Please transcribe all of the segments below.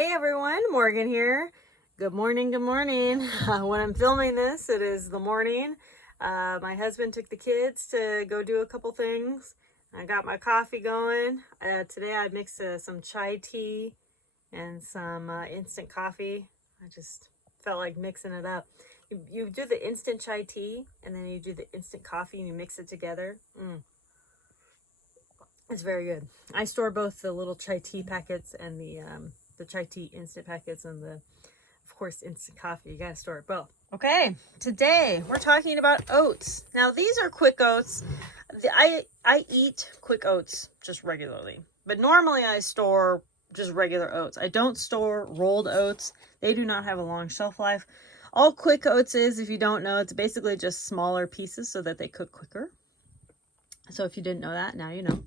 Hey everyone, Morgan here. Good morning, good morning. When I'm filming this, it is the morning. My husband took the kids to go do a couple things. I got my coffee going. Today I mixed some chai tea and some instant coffee. I just felt like mixing it up. You do the instant chai tea and then you do the instant coffee and you mix it together. It's very good. I store both the little chai tea packets and the chai tea instant packets and of course, instant coffee. You gotta store it both. Okay, today we're talking about oats. Now these are quick oats. I eat quick oats just regularly, but normally I store just regular oats. I don't store rolled oats. They do not have a long shelf life. All quick oats is, if you don't know, it's basically just smaller pieces so that they cook quicker. So if you didn't know that, now you know.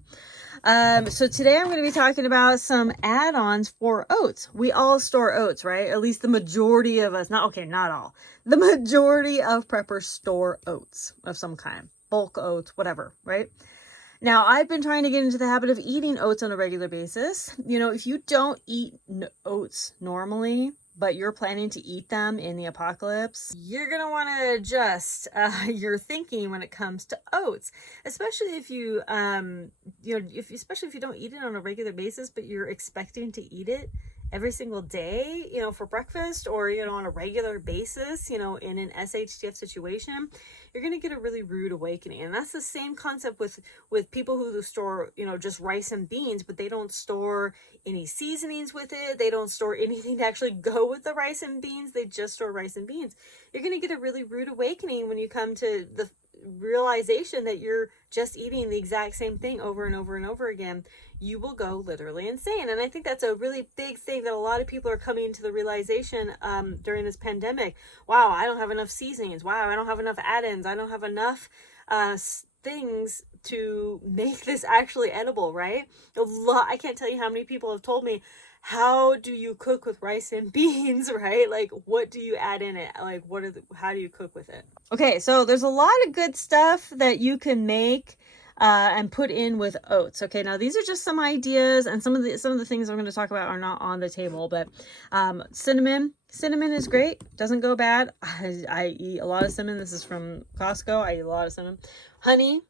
So today I'm going to be talking about some add-ons for oats. We all store oats, right? At least the majority of us, not all. The majority of preppers store oats of some kind. Bulk oats, whatever, right? Now, I've been trying to get into the habit of eating oats on a regular basis. You know, if you don't eat oats normally, but you're planning to eat them in the apocalypse, you're going to want to adjust your thinking when it comes to oats, especially if you, especially if you don't eat it on a regular basis, but you're expecting to eat it every single day, for breakfast or, on a regular basis, in an SHTF situation, you're going to get a really rude awakening. And that's the same concept with people who store, just rice and beans, but they don't store any seasonings with it. They don't store anything to actually go with the rice and beans. They just store rice and beans. You're going to get a really rude awakening when you come to the realization that you're just eating the exact same thing over and over and over again. You will go literally insane. And I think that's a really big thing that a lot of people are coming to the realization during this pandemic. Wow, I don't have enough seasonings. Wow, I don't have enough add-ins. I don't have enough things to make this actually edible, right? I can't tell you how many people have told me, how do you cook with rice and beans, right? Like, what do you add in it? Like, how do you cook with it? Okay, so there's a lot of good stuff that you can make and put in with oats. Okay, now these are just some ideas, and some of the things I'm going to talk about are not on the table, but cinnamon is great. Doesn't go bad. I eat a lot of cinnamon. This is from Costco. I eat a lot of cinnamon. Honey,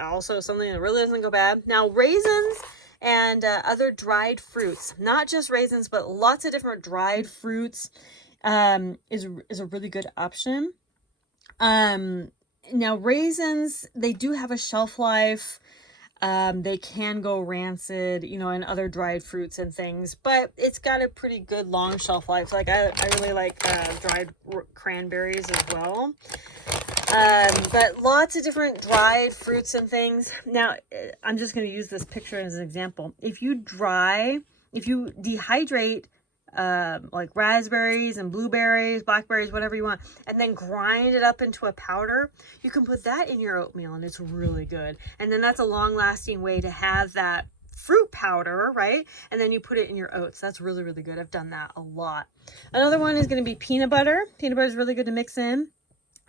also something that really doesn't go bad. Now, raisins and other dried fruits, not just raisins, but lots of different dried fruits is a really good option. Now, raisins, they do have a shelf life. They can go rancid, and other dried fruits and things, but it's got a pretty good long shelf life. Like I really like dried cranberries as well. But lots of different dried fruits and things. Now, I'm just going to use this picture as an example. If you dehydrate like raspberries and blueberries, blackberries, whatever you want, and then grind it up into a powder, you can put that in your oatmeal and it's really good. And then that's a long-lasting way to have that fruit powder, right? And then you put it in your oats. That's really, really good. I've done that a lot. Another one is going to be peanut butter. Peanut butter is really good to mix in.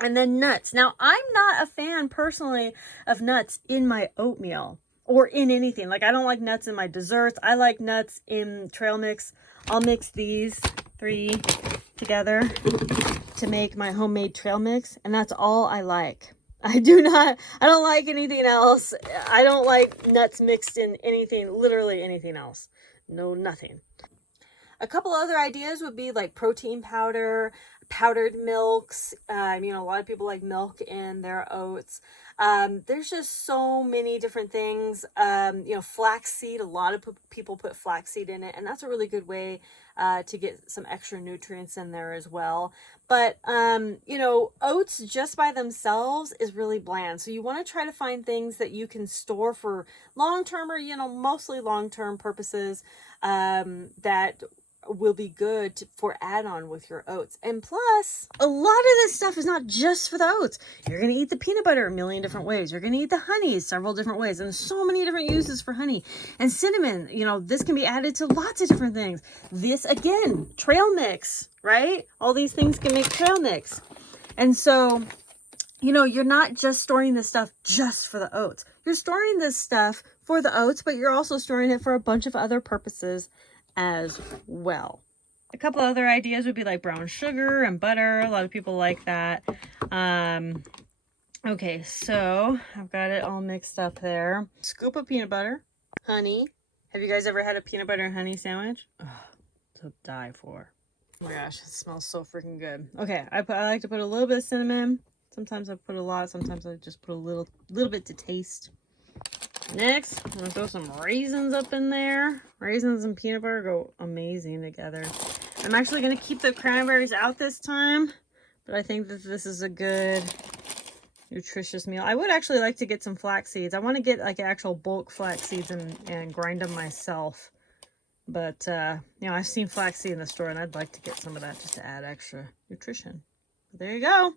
And then nuts. Now, I'm not a fan personally of nuts in my oatmeal or in anything. Like, I don't like nuts in my desserts. I like nuts in trail mix. I'll mix these 3 together to make my homemade trail mix. And that's all I like. I don't like anything else. I don't like nuts mixed in anything, literally anything else. No, nothing. A couple other ideas would be like protein powder, powdered milks. A lot of people like milk in their oats. There's just so many different things. Flaxseed, a lot of people put flaxseed in it, and that's a really good way to get some extra nutrients in there as well. But, oats just by themselves is really bland. So you want to try to find things that you can store for long-term or, mostly long-term purposes that will be good for add-on with your oats. And plus, a lot of this stuff is not just for the oats. You're going to eat the peanut butter a million different ways. You're going to eat the honey several different ways. And there's so many different uses for honey. And cinnamon, this can be added to lots of different things. This, again, trail mix, right? All these things can make trail mix. And so, you're not just storing this stuff just for the oats. You're storing this stuff for the oats, but you're also storing it for a bunch of other purposes as well. A couple other ideas would be like brown sugar and butter. A lot of people like that. Okay, so I've got it all mixed up there. Scoop of peanut butter, honey. Have you guys ever had a peanut butter and honey sandwich? Oh, to die for. Oh my gosh, it smells so freaking good. Okay, I like to put a little bit of cinnamon. Sometimes I put a lot, sometimes I just put a little bit to taste. Next, I'm gonna throw some raisins up in there. Raisins and peanut butter go amazing together. I'm actually gonna keep the cranberries out this time, but I think that this is a good nutritious meal. I would actually like to get some flax seeds. I want to get like actual bulk flax seeds and grind them myself. But, you know, I've seen flaxseed in the store, and I'd like to get some of that just to add extra nutrition. But there you go.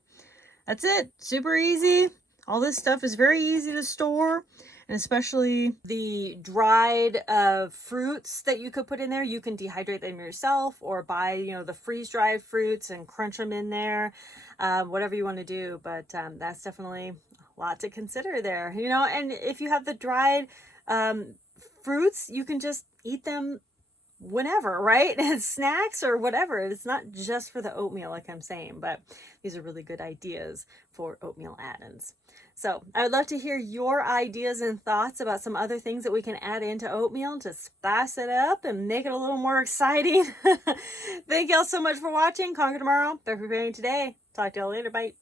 That's it. Super easy. All this stuff is very easy to store. And especially the dried fruits that you could put in there. You can dehydrate them yourself or buy, you know, the freeze-dried fruits and crunch them in there. Whatever you want to do. But that's definitely a lot to consider there. You know, and if you have the dried fruits, you can just eat them whenever, right? And snacks or whatever. It's not just for the oatmeal, like I'm saying, but these are really good ideas for oatmeal add-ins. So I would love to hear your ideas and thoughts about some other things that we can add into oatmeal to spice it up and make it a little more exciting. Thank y'all so much for watching. Conquer tomorrow, but preparing today. Talk to y'all later. Bye.